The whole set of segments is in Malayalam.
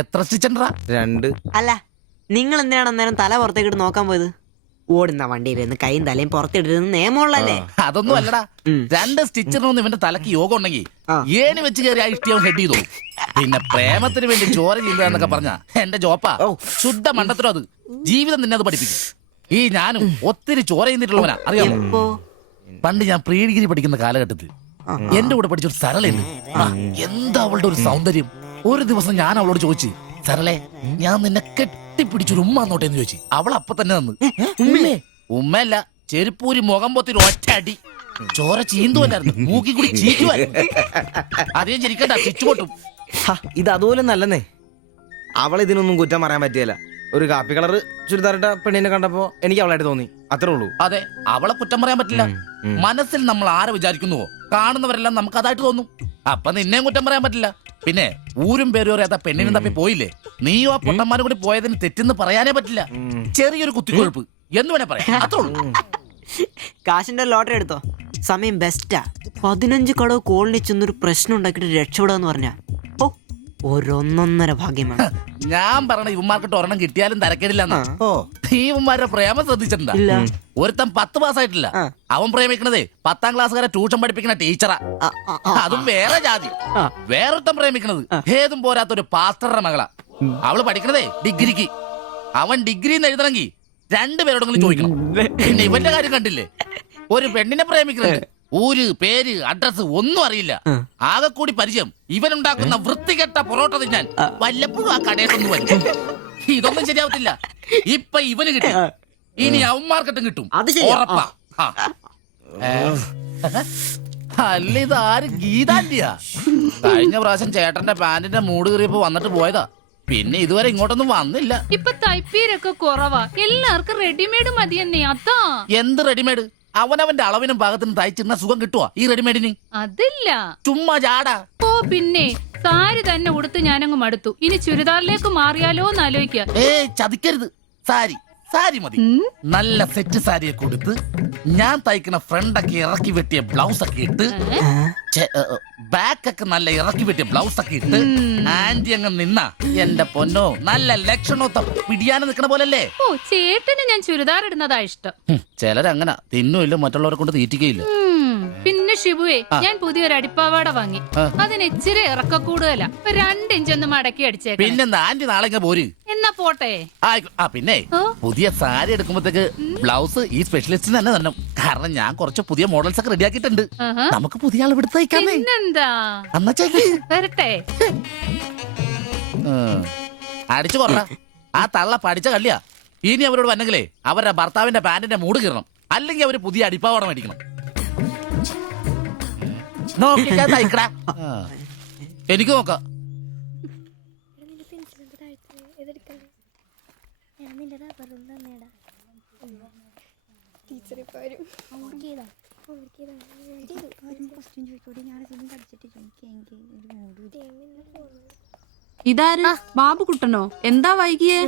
എത്ര സ്റ്റിച്ചണ്ടാ? 2. അല്ല, നിങ്ങൾ എന്തിനാണ് അന്നേരം തല പുറത്തേക്കിട്ട് നോക്കാൻ പോയത്? ഓടുന്ന വണ്ടിയിലിരുന്ന് കൈയും തലയും പുറത്തിട്ടിരുന്ന് നിയമമുള്ളല്ലേ? അതൊന്നും അല്ലടാ. 2 സ്റ്റിച്ചറിനൊന്നും ഇവന്റെ തലക്ക് യോഗം ഉണ്ടെങ്കിൽ ഏണി വെച്ച് കയറി ആ ഇഷ്ടിയം ഹെഡ് ചെയ്തു. പിന്നെ പ്രേമത്തിന് വേണ്ടി ചോര ചെയ്യുന്നതൊക്കെ പറഞ്ഞ എന്റെ ജോപ്പാ. ശുദ്ധ മണ്ടത്തരം അത്. ജീവിതം നിന്നെ അത് പഠിപ്പിക്കും. ഈ ഞാനും ഒത്തിരി ചോര ചെയ്യുന്നിട്ടുള്ളവനാ, അറിയാമോ? പണ്ട് ഞാൻ പ്രീ ഡിഗ്രി പഠിക്കുന്ന കാലഘട്ടത്തിൽ എന്റെ കൂടെ പഠിച്ചൊരു സരളയുണ്ട്. എന്താ അവളുടെ ഒരു സൗന്ദര്യം! ഒരു ദിവസം ഞാൻ അവളോട് ചോദിച്ചു, സരളെ, ഞാൻ നിന്നെ കെട്ടിപ്പിടിച്ചൊരു ഉമ്മ എന്നോട്ടെ എന്ന് ചോദിച്ചു. അവൾ അപ്പൊ തന്നെ തന്നു. ഉമ്മയല്ല, ചെരുപ്പൂരി മുഖം പൊത്തിരി ഒറ്റ അടി. ചോര ചീന്തുവല്ലായിരുന്നു, മൂക്കി കൂടി ചീറ്റുമായിരുന്നു. അധികം ചിരിക്കണ്ട, ചുറ്റുപൊട്ടും. ഇത് അതുപോലെ നല്ലെന്നേ. അവൾ ഇതിനൊന്നും കുറ്റം പറയാൻ പറ്റിയല്ല. ഒരു കാപ്പി കളർ ചുരിദാറിട്ട പെണ്ണിനെ കണ്ടപ്പോ എനിക്ക് അവളായിട്ട് തോന്നി, അത്രേ ഉള്ളൂ. അതെ, അവളെ കുറ്റം പറയാൻ പറ്റില്ല. മനസ്സിൽ നമ്മൾ ആരെ വിചാരിക്കുന്നുവോ കാണുന്നവരെല്ലാം നമുക്ക് അതായിട്ട് തോന്നും. അപ്പൊ നിന്നെയും കുറ്റം പറയാൻ പറ്റില്ല. പിന്നെ ഊരും പേരും അറിയാത്ത പെണ്ണിനും തപ്പി പോയില്ലേ? നീയും ആ പൊട്ടന്മാരും കൂടി പോയതിന് തെറ്റെന്ന് പറയാനേ പറ്റില്ല. ചെറിയൊരു കുത്തിക്കൊഴുപ്പ് എന്ന് വേണേ പറയാം, അത്രേ ഉള്ളൂ. കാശിന്റെ ലോട്ടറി എടുത്തോ, സമയം ബെസ്റ്റാ. 15 കടവ് കോളിൽ ചെന്നൊരു പ്രശ്നം ഉണ്ടാക്കിട്ട് രക്ഷപ്പെടാന്ന് പറഞ്ഞ ഒരൊന്നൊന്നര ഭാഗ്യമാണ്. ഞാൻ പറഞ്ഞ ഇവന്മാർക്കിട്ട് ഒരെണ്ണം കിട്ടിയാലും തരക്കേടില്ലെന്നാ. ഇവന്മാരുടെ പ്രേമം ശ്രദ്ധിച്ചിട്ടുണ്ടാ? ഒരുത്തൻ 10 പാസ്സായിട്ടില്ല. അവൻ പ്രേമിക്കണതേ 10ാം ക്ലാസ്സുകാരെ ട്യൂഷൻ പഠിപ്പിക്കുന്ന ടീച്ചറാ. അതും വേറെ ജാതി. വേറൊരുത്തൻ പ്രേമിക്കണത് ഏതും പോരാത്തൊരു പാസ്റ്ററുടെ മകളാ. അവള് പഠിക്കണതേ ഡിഗ്രിക്ക്. അവൻ ഡിഗ്രി എഴുതണമെങ്കിൽ 2 പേരോടെങ്കിലും ചോദിക്കണം. പിന്നെ ഇവന്റെ കാര്യം കണ്ടില്ലേ? ഒരു പെണ്ണിനെ പ്രേമിക്കുന്നത് ഊര്, പേര്, അഡ്രസ് ഒന്നും അറിയില്ല. ആകെ കൂടി പരിചയം ഇവനുണ്ടാക്കുന്ന വൃത്തികെട്ട പൊറോട്ട തിന്നാൻ വല്ലപ്പോഴും ആ കടയിലൊന്നും വരും. ഇതൊന്നും ശരിയാവത്തില്ല. ഇപ്പൊ ഇവന് കിട്ടി, ഇനി അവന്മാർക്കിട്ടും കിട്ടും, ഉറപ്പാ. അല്ല, ഇതാര് ഗീതാന്റിയാ? കഴിഞ്ഞ പ്രാവശ്യം ചേട്ടന്റെ പാന്റിന്റെ മൂട് കയറിയപ്പോ വന്നിട്ട് പോയതാ. പിന്നെ ഇതുവരെ ഇങ്ങോട്ടൊന്നും വന്നില്ല. ഇപ്പൊ തയ്പ്പീരൊക്കെ കുറവാ, എല്ലാവർക്കും റെഡിമെയ്ഡ് മതിയെന്നേ. അതാ. എന്ത് റെഡിമെയ്ഡ്? അവനവന്റെ അളവിനും പാകത്തിനും തയ്ച്ചിരുന്ന സുഖം കിട്ടുവാ ഈ റെഡിമെയ്ഡിന്? അതില്ല, ചുമ്മാ ജാടാ. ഓ പിന്നെ സാരി തന്നെ ഉടുത്ത് ഞാനങ്ങ് മടുത്തു. ഇനി ചുരിദാറിലേക്ക് മാറിയാലോ എന്ന് ആലോചിക്കുക. ചതിക്കരുത്. സാരി സാരി മതി. നല്ല സെറ്റ് സാരിയൊക്കെ കൊടുത്ത് ഞാൻ തയ്ക്കുന്ന ഫ്രണ്ടൊക്കെ ഇറക്കി വെട്ടിയ ബ്ലൗസ് ഒക്കെ ഇട്ട്, ബാക്കൊക്കെ നല്ല ഇറക്കി വെട്ടിയ ബ്ലൗസ് ഒക്കെ ഇട്ട് ആന്റി അങ്ങ് നിന്ന എന്റെ പൊന്നോ, നല്ല ലക്ഷണത്തെ പിടിയാനും നിക്കണ പോലല്ലേ. ഓ, ചേട്ടന് ഞാൻ ചുരിദാർ ഇടുന്നതാ ഇഷ്ടം. ചിലരങ്ങനെ തിന്നുമില്ല, മറ്റുള്ളവരെ കൊണ്ട് തീറ്റിക്കയില്ല. പിന്നെ ഷിബുവേ, ഞാൻ പുതിയൊരു അടിപ്പാവാട വാങ്ങി. അതിന് ഇച്ചിരി ഇറക്ക കൂടുതലാ. 2 ഇഞ്ച് ഒന്ന് മടക്കി അടിച്ചേ. പിന്നെന്താ, ആന്റി നാളെ പോര്. എന്നാ പോട്ടെ. പിന്നെ പുതിയ സാരി എടുക്കുമ്പോഴത്തേക്ക് ബ്ലൗസ് ഈ സ്പെഷ്യലിസ്റ്റിന് തന്നെ തന്നെ. കാരണം ഞാൻ കുറച്ച് പുതിയ മോഡൽസ് ഒക്കെ റെഡിയാക്കിയിട്ടുണ്ട്. നമുക്ക് പുതിയ ആൾ എടുത്ത് തയ്ക്കാമേ. പിന്നെന്താ, വരട്ടെ. അടിച്ചു കൊറ. ആ തള്ള പഠിച്ച കള്ളിയാ. ഇനി അവരോട് വന്നെങ്കിലേ അവരുടെ ഭർത്താവിന്റെ പാന്റിന്റെ മൂട് കീറണം, അല്ലെങ്കിൽ അവര് പുതിയ അടിപ്പാവാട മേടിക്കണം. നോക്കിക്കാ തയ്ക്കടാ. എനിക്ക് നോക്കാം. ഇതാര്? ബാബുക്കുട്ടനോ? എന്താ വൈകിയേ?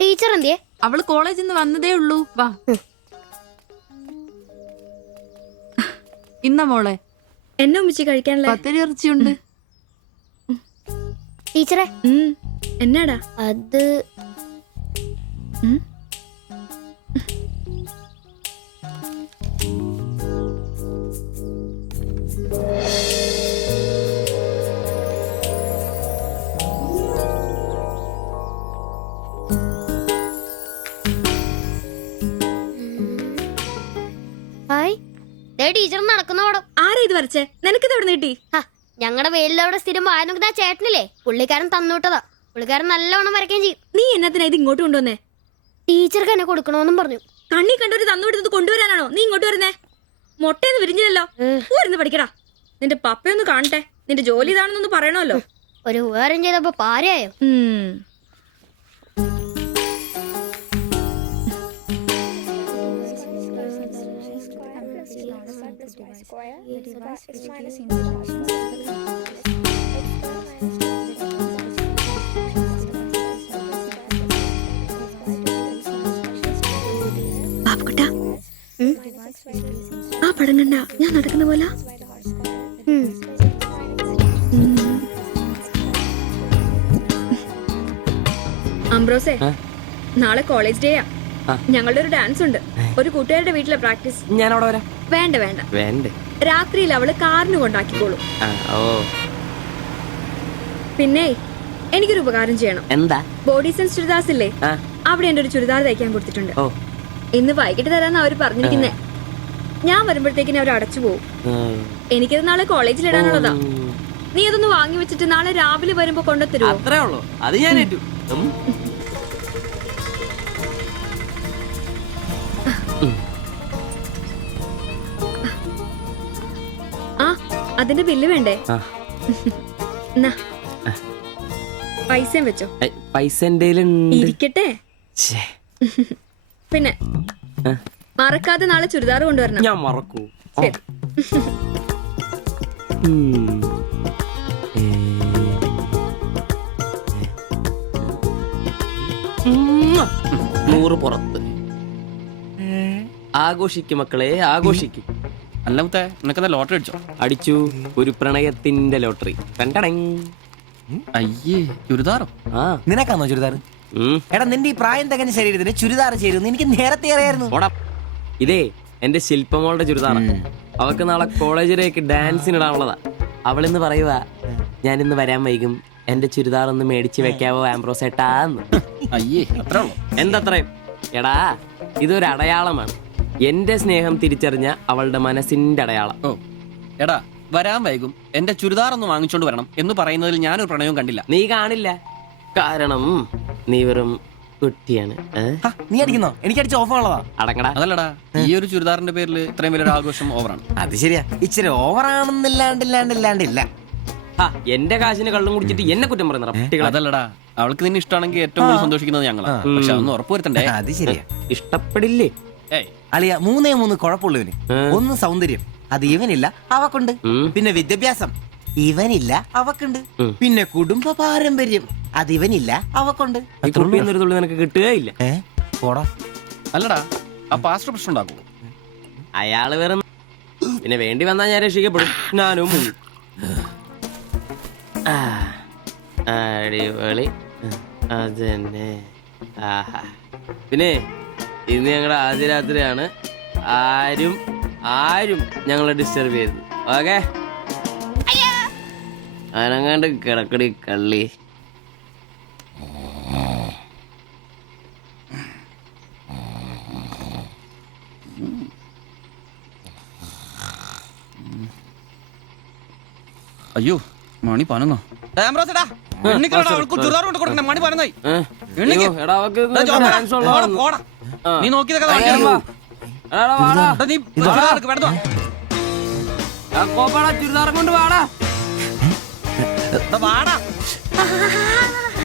ടീച്ചർ എന്തിയെ? അവള് കോളേജിൽ നിന്ന് വന്നതേ ഉള്ളൂ. വാ. ഇന്ന മോളെ എന്നെ ഉമ്മിച്ച് കഴിക്കാനുള്ള പത്തിരി ഇറച്ചിയുണ്ട്. ടീച്ചറെ, എന്നാടാ അത്? ടീച്ചർ നടക്കുന്ന പടം. ആരാ ഇത് വരച്ചേ? നിനക്കിത് എവിടെ നീട്ടി? ഞങ്ങളുടെ വെയിലവിടെ സ്ഥിരം വായനക്ക് ആ ചേട്ടനില്ലേ, പുള്ളിക്കാരൻ തന്നുവിട്ടതാ. പുള്ളിക്കാരൻ നല്ലോണം വരയ്ക്കുകയും ചെയ്യും. നീ എന്നത്തിനാ ഇത് ഇങ്ങോട്ട് കൊണ്ടുവന്നേ? ടീച്ചർക്ക് എന്നെ കൊടുക്കണോന്നും പറഞ്ഞു. കണ്ണി കണ്ടൊരു തന്നുവിട്ടത് കൊണ്ടുവരാനാണോ നീ ഇങ്ങോട്ട് വരുന്നേ? മൊട്ടയൊന്നും വിരിഞ്ഞില്ലല്ലോ. ഊരുന്ന് പഠിക്കടാ. നിന്റെ പപ്പയൊന്ന് കാണട്ടെ. നിന്റെ ജോലി ഇതാണെന്നൊന്ന് പറയണമല്ലോ. ഒരു ഉപകാരം ചെയ്തപ്പോ പാരയായോ? ബാബുക്കുട്ടാ, ആ പടം കണ്ട ഞാൻ നടക്കുന്ന പോലെ? അംബ്രോസേ നാളെ കോളേജ് ഡേയാ. ഞങ്ങളുടെ ഒരു ഡാൻസ് ഉണ്ട്. ഒരു കൂട്ടുകാരുടെ വീട്ടിലെ പ്രാക്ടീസ്. ഞാൻ അവിടെ വരാം. വേണ്ട വേണ്ട, വേണ്ടേ? രാത്രിയിൽ അവള് കാറിന് കൊണ്ടാക്കിക്കോളും. ഓ പിന്നെ എനിക്കൊരു ഉപകാരം ചെയ്യണം. എന്താ? ബോഡി സെൻസ് ചുരിദാർസ് ഇല്ലേ, അവിടെ എന്റെ ഒരു ചുരിദാർ തയ്ക്കാൻ കൊടുത്തിട്ടുണ്ട്. ഇന്ന് വൈകിട്ട് തരാന്ന് അവര് പറഞ്ഞിരിക്കുന്നേ. ഞാൻ വരുമ്പോഴത്തേക്കിന് അവർ അടച്ചു പോകും. എനിക്കത് നാളെ കോളേജിൽ ഇടാനുള്ളതാ. നീ അതൊന്ന് വാങ്ങി വെച്ചിട്ട് നാളെ രാവിലെ വരുമ്പോ കൊണ്ടുത്തരുമോ? അത്രേ ഉള്ളൂ, അത് ഞാൻ ഏറ്റു. ആ അതിന്റെ ബില്ല് വേണ്ടേ? എന്നാ പൈസയും വെച്ചോ. പൈസ ഇരിക്കട്ടെ. പിന്നെ മറക്കാതെ നാളെ ചുരിദാർ കൊണ്ടുവരണം. ഞാൻ മറക്കൂ. ശരി. നൂറ് പുറത്ത്. ആഘോഷിക്കും മക്കളെ, ആഘോഷിക്കും. അല്ല മുത്തേ, നിനക്കെന്താ ലോട്ടറി അടിച്ചോ? അടിച്ചു, ഒരു പ്രണയത്തിന്റെ ലോട്ടറി. അയ്യേ, ചുരിദാറോ? ആ നിനക്കാന്നോ ചുരിദാർ? എടാ നിന്റെ ഈ പ്രായം തികഞ്ഞ ശരീരത്തിന് ചുരിദാർ ചേരുന്നു എനിക്ക് നേരത്തെ അറിയായിരുന്നു. ഇതേ എന്റെ ശില്പമോളുടെ ചുരിദാറ. അവക്ക് നാളെ കോളേജിലേക്ക് ഡാൻസിനിടാനുള്ളതാ. അവളിന്ന് പറയുക, ഞാനിന്ന് വരാൻ വൈകും, എന്റെ ചുരിദാർ ഒന്ന് മേടിച്ച് വെക്കാവോ ആംബ്രോസേട്ടാന്ന്. അയ്യേ, അത്രേ ഉള്ളൂ. എന്തത്രയും? എടാ ഇതൊരു അടയാളമാണ്. എന്റെ സ്നേഹം തിരിച്ചറിഞ്ഞ അവളുടെ മനസ്സിന്റെ അടയാളം. ഓ എടാ, വരാൻ വൈകും, എന്റെ ചുരിദാർ ഒന്ന് വാങ്ങിച്ചോണ്ട് വരണം എന്ന് പറയുന്നതിൽ ഞാനൊരു പ്രണയവും കണ്ടില്ല. നീ കാണില്ല, കാരണം നീ വെറും കുട്ടിയാണ്. നീ അടിക്കുന്നോ? എനിക്ക് അടിച്ച ഓഫറുള്ളതാ. അടങ്ങടാ. അതല്ലടാ, ഈ ഒരു ചുരിദാറിന്റെ പേരിൽ ഇത്രയും വലിയൊരു ആഘോഷം ഓവറാണ്. അത് ശരിയാ, ഇച്ചിരി ഓവറാണെന്നില്ലാണ്ടില്ല. എന്റെ കാശിന് കള്ളും കുടിച്ചിട്ട് എന്നെ കുറ്റം പറയുന്ന. അതല്ലടാ, അവൾക്ക് നിന്നെ ഇഷ്ടമാണെങ്കിൽ ഏറ്റവും കൂടുതൽ സന്തോഷിക്കുന്നത് ഞങ്ങളാ. പക്ഷെ അതൊന്ന് ഉറപ്പുവരുത്തണ്ടേ. അത് ശരിയാ. ഇഷ്ടപ്പെടില്ലേ? അളിയ 3 കുഴപ്പമുള്ളവന്. ഒന്ന് സൗന്ദര്യം, അത് ഇവനില്ല അവക്കുണ്ട്. പിന്നെ വിദ്യാഭ്യാസം, ഇവനില്ല അവക്കുണ്ട്. പിന്നെ കുടുംബ പാരമ്പര്യം, അത് ഇവനില്ല അവക്കുണ്ട്. ഒരു തുള്ളി നിനക്ക് കിട്ടുകയില്ല. പോടാ. അല്ലടാ, ആ പാസ്റ്റർ പ്രശ്നം ഉണ്ടാക്കുമോ? അയാള് വേറെ. പിന്നെ വേണ്ടി വന്നാ ഞാൻ രക്ഷിക്കപ്പെടും. ഞാനും അടിപൊളി. അതന്നെ. ആഹാ. പിന്നെ ഇന്ന് ഞങ്ങളുടെ ആദ്യ രാത്രിയാണ്. ആരും ഞങ്ങളെ ഡിസ്റ്റർബ് ചെയ്തത്. ഓക്കെ, അനങ്ങാണ്ട് കിടക്കടി കള്ളി. അയ്യോ, മണി 11. നീ നോക്കിയതൊക്കെ ചുരിദാർ കൊണ്ട് വാടാ. വാടാ.